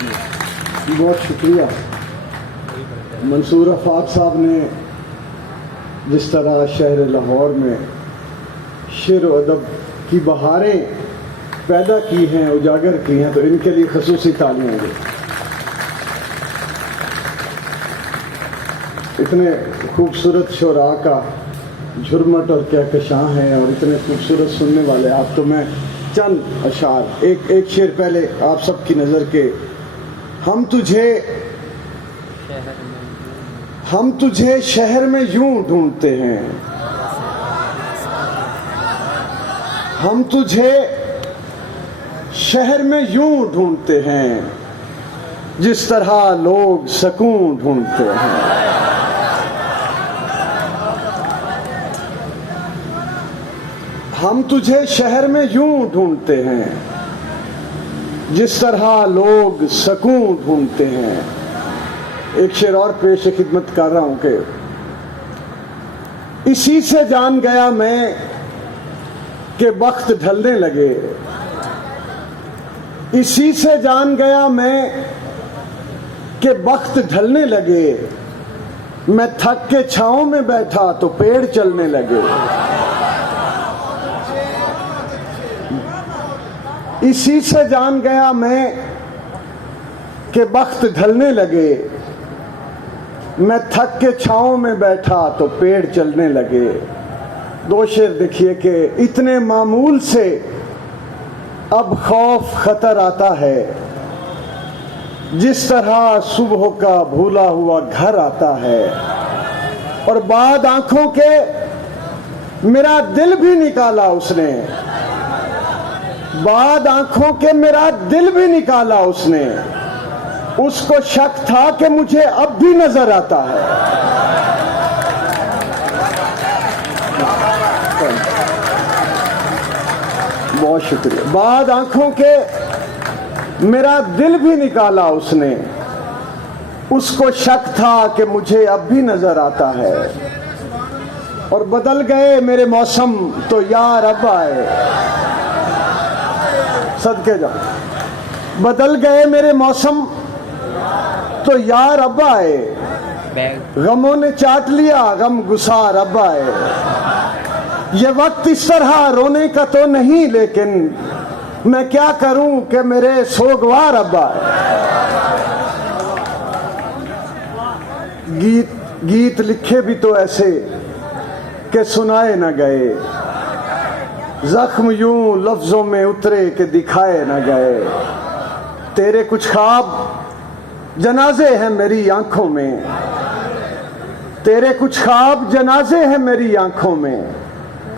बहुत शुक्रिया। मंसूर आफाक साहब ने जिस तरह शहर लाहौर में शेर व अदब की बहारें पैदा की हैं, उजागर की हैं, तो इनके लिए खसूसी तालियां दें। इतने खूबसूरत शोरा का झुरमट और कहकशां हैं और इतने खूबसूरत सुनने वाले आप, तो मैं चंद अशार एक शेर पहले आप सबकी नज़र के। हम तुझे शहर में यूं ढूंढते हैं, हम तुझे शहर में यूं ढूंढते हैं जिस तरह लोग सकून ढूंढते हैं। हम तुझे शहर में यूं ढूंढते हैं जिस तरह लोग सकून ढूंढते हैं। एक शेर और पेश खिदमत कर रहा हूं कि इसी से जान गया मैं कि वक्त ढलने लगे, इसी से जान गया मैं कि वक्त ढलने लगे। मैं थक के छांव में बैठा तो पेड़ चलने लगे। इसी से जान गया मैं कि वक्त ढलने लगे। मैं थक के छांव में बैठा तो पेड़ चलने लगे। दो शेर देखिए कि इतने मामूल से अब खौफ खतर आता है, जिस तरह सुबह का भूला हुआ घर आता है। और बाद आंखों के मेरा दिल भी निकाला उसने, बाद आंखों के मेरा दिल भी निकाला उसने। उसको शक था कि मुझे अब भी नजर आता है। बहुत शुक्रिया। बाद आंखों के मेरा दिल भी निकाला उसने। उसको शक था कि मुझे अब भी नजर आता है। और बदल गए मेरे मौसम तो यार अब आए। सदके जाओ। बदल गए मेरे मौसम तो यार अब आए। गमों ने चाट लिया गम गुसार अब आए। ये वक्त इस तरह रोने का तो नहीं, लेकिन मैं क्या करूं कि मेरे सोगवार अब आए। गीत लिखे भी तो ऐसे कि सुनाए न गए। जख्म यूं लफ्जों में उतरे कि दिखाए न गए। तेरे कुछ ख्वाब जनाजे हैं मेरी आंखों में, तेरे कुछ ख्वाब जनाजे हैं मेरी आंखों में।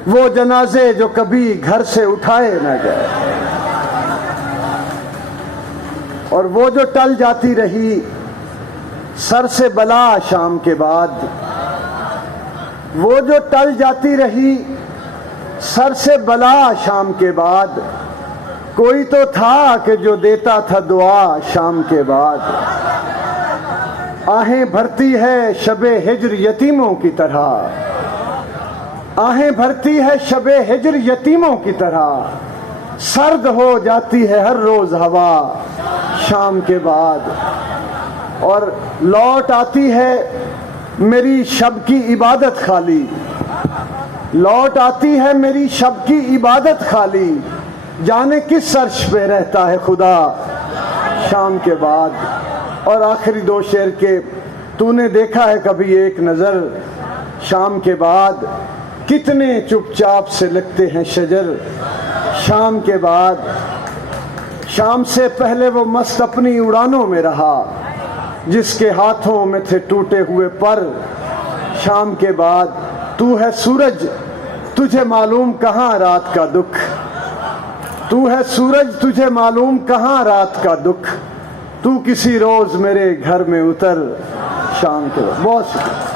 वो जनाजे जो कभी घर से उठाए न गए। और वो जो टल जाती रही सर से बला शाम के बाद। वो जो टल जाती रही सर से बला शाम के बाद। कोई तो था कि जो देता था दुआ शाम के बाद। आहें भरती है शबे हिज्र यतीमों की तरह, आहें भरती है शबे हिज्र यतीमों की तरह। सर्द हो जाती है हर रोज हवा शाम के बाद। और लौट आती है मेरी शब की इबादत खाली, लौट आती है मेरी शब की इबादत खाली। जाने किस अर्श पे रहता है खुदा शाम के बाद। और आखिरी दो शेर के, तूने देखा है कभी एक नजर शाम के बाद। कितने चुपचाप से लगते हैं शजर शाम के बाद। शाम से पहले वो मस्त अपनी उड़ानों में रहा, जिसके हाथों में थे टूटे हुए पर शाम के बाद। तू है सूरज तुझे मालूम कहाँ रात का दुख, तू है सूरज तुझे मालूम कहाँ रात का दुख। तू किसी रोज मेरे घर में उतर शाम के बाद। बहुत शुक्रिया।